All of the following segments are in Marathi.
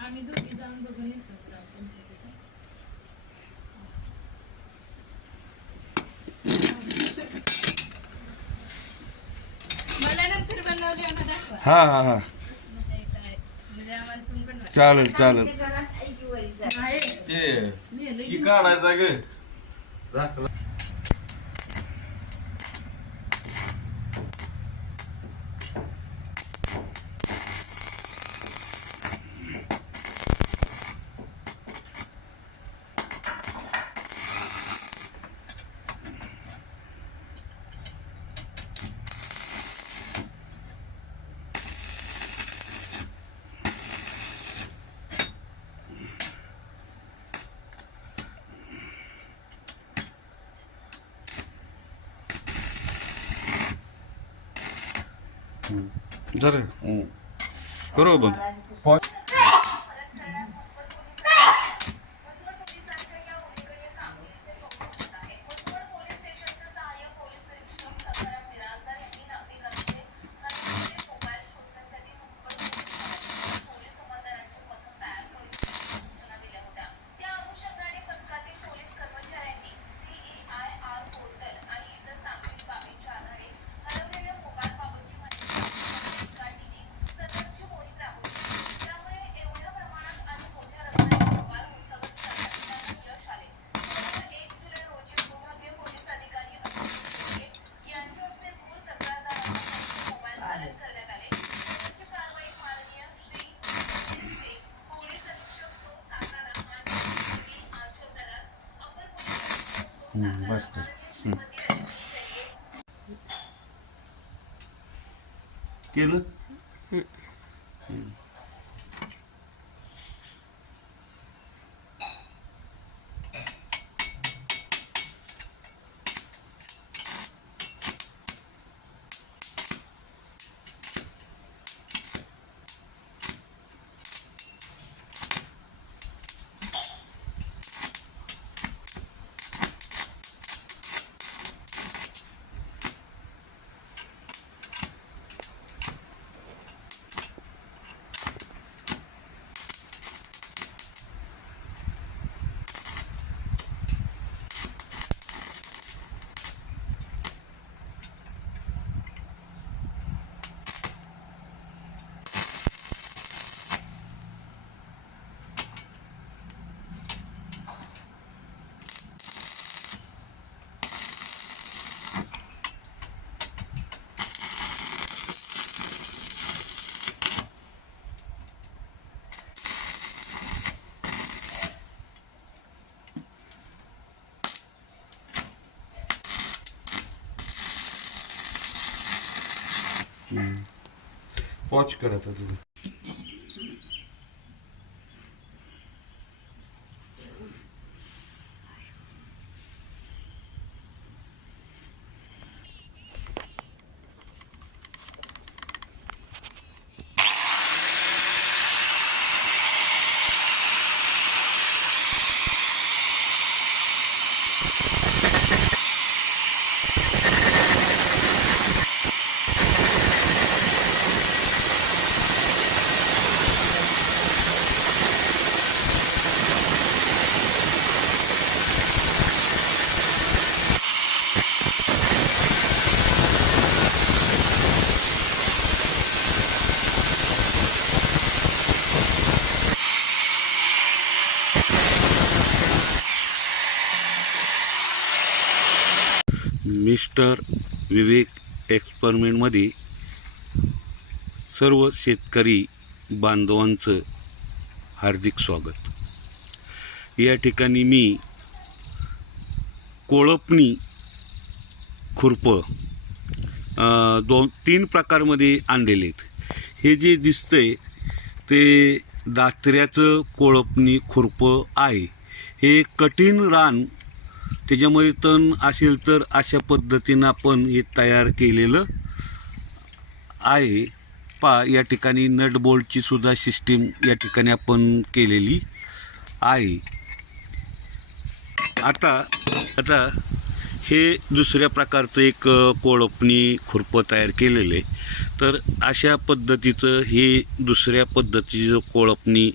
आम्ही दोघी जाऊन बघून येतो गुलाबजाम. मला नंतर बनवले ना दाखवा हा हा हा म्हणजे आम्हाला बनवा चालेल चालेल. ते काढायचा ग राखला जरा केलं? पॉच करत मिस्टर विवेक एक्सपेरिमेंटमध्ये सर्व शेतकरी बांधवांचं हार्दिक स्वागत. या ठिकाणी मी कोळपणी खुरपं दोन तीन प्रकारमध्ये आणलेले आहेत. हे जे दिसतंय ते दात्र्याचं कोळपणी खुरपं आहे. हे कठीण रान त्याच्यामध्ये तण असेल तर अशा पद्धतीनं आपण हे तयार केलेलं आहे. पा या ठिकाणी नट बोल्टची सुद्धा सिस्टीम या ठिकाणी आपण केलेली आहे. आता आता हे दुसऱ्या प्रकारचं एक कोळपणी खुरपं तयार केलेलं आहे. तर अशा पद्धतीचं हे दुसऱ्या पद्धतीचं कोळपणी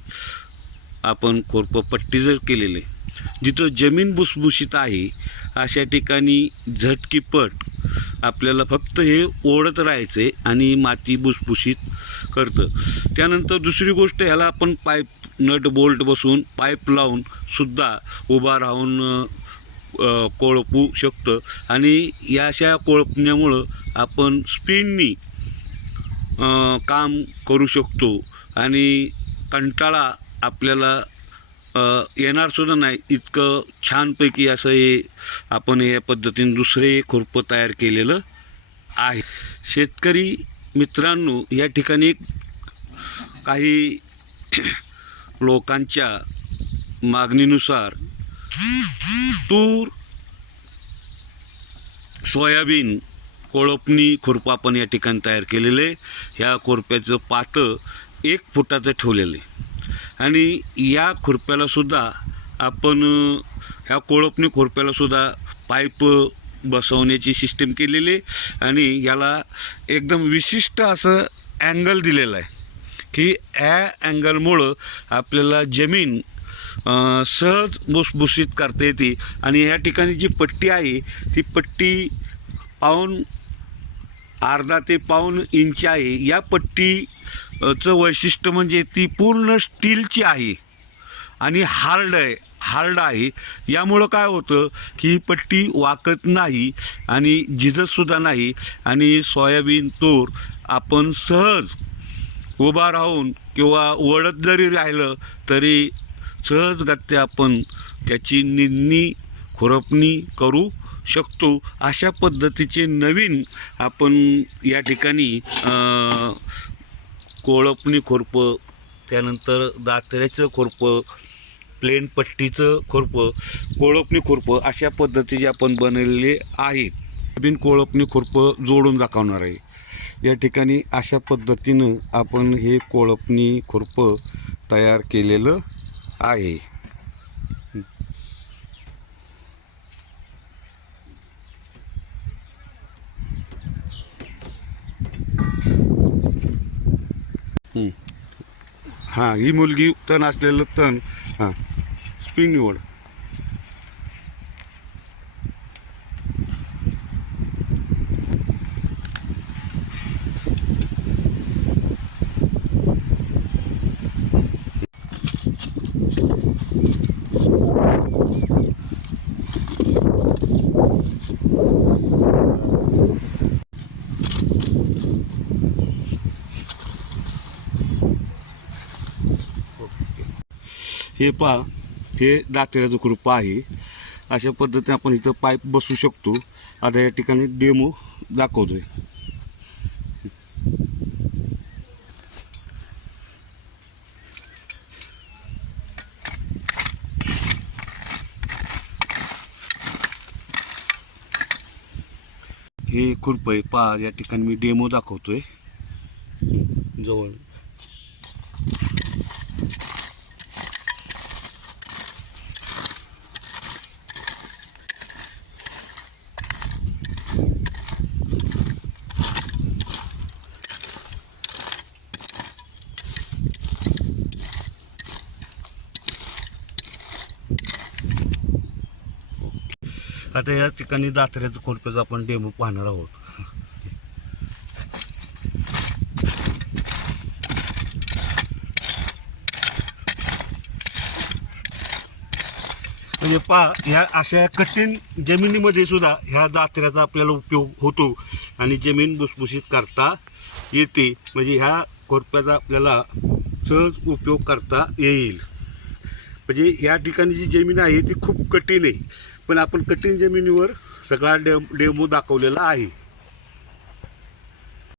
आपण खुरपं पट्टी जर केलेलं आहे जिथं जमीन भुसभुशीत आहे अशा ठिकाणी झटकीपट आपल्याला फक्त हे ओढत राहायचे आणि माती भुसभुशीत करतं. त्यानंतर दुसरी गोष्ट ह्याला आपण पाईप नट बोल्ट बसून पाईप लावून सुद्धा उभा राहून कोळपू शकतं. आणि या अशा कोळपण्यामुळं आपण स्पीडनी काम करू शकतो आणि कंटाळा आपल्याला येणार सुद्धा नाही. इतकं छानपैकी असं हे आपण या पद्धतीने दुसरे खुरपं तयार केलेलं आहे. शेतकरी मित्रांनो या ठिकाणी काही लोकांच्या मागणीनुसार तूर सोयाबीन कोळपणी खुरपं आपण या ठिकाणी तयार केलेले. ह्या खुरप्याचं पातं एक फुटाचं ठेवलेलं आहे. आणि या खुरप्याला सुद्धा आपण ह्या कोळपणी खुरप्याला सुद्धा पाईप बसवण्याची सिस्टीम केलेली आहे. आणि याला एकदम विशिष्ट असं अँगल दिलेलं आहे. की या अँगलमुळं आपल्याला जमीन सहज भुसभुशीत करता येते. आणि या ठिकाणी जी पट्टी आहे ती पट्टी पाऊन अर्धा ते पाऊन इंच आहे. या पट्टी चं वैशिष्ट्य म्हणजे ती पूर्ण स्टीलची आहे. आणि हार्ड आहे हार्ड आहे. यामुळं काय होतं की ही पट्टी वाकत नाही आणि झिजतसुद्धा नाही. आणि सोयाबीन तूर आपण सहज उभा राहून किंवा वळत जरी राहिलं तरी सहजगत्या आपण त्याची निंदणी खुरपणी करू शकतो. अशा पद्धतीचे नवीन आपण या ठिकाणी कोळपणी खुरपं त्यानंतर दातऱ्याचं खुरपं प्लेन पट्टीचं खुरपं कोळपणी खुरपं अशा पद्धतीचे आपण बनवलेले आहेत. बिन कोळपणी खुरपं जोडून दाखवणार आहे. या ठिकाणी अशा पद्धतीनं आपण हे कोळपणी खुरपं तयार केलेलं आहे. हां ही मुलगी तण असलेलं तण हां. स्पिन निवड. हे पहा हे दातेऱ्याचं कृपा आहे. अशा पद्धतीने आपण इथं पाईप बसू शकतो. आता या ठिकाणी डेमो दाखवतो आहे हे खुरपं आहे. पहा या ठिकाणी मी डेमो दाखवतोय. जवळ. आता या ठिकाणी दात्र्याचं खोडप्याचं आपण डेमो पाहणार आहोत. म्हणजे पा ह्या अशा कठीण जमिनीमध्ये सुद्धा ह्या दात्र्याचा आपल्याला उपयोग होतो आणि जमीन भुसभुशीत करता येते. म्हणजे ह्या खोडप्याचा आपल्याला सहज उपयोग करता येईल. म्हणजे या ठिकाणी जी जमीन आहे ती खूप कठीण आहे. पण आपण कठीण जमिनीवर सगळा डे डेमो दाखवलेला आहे.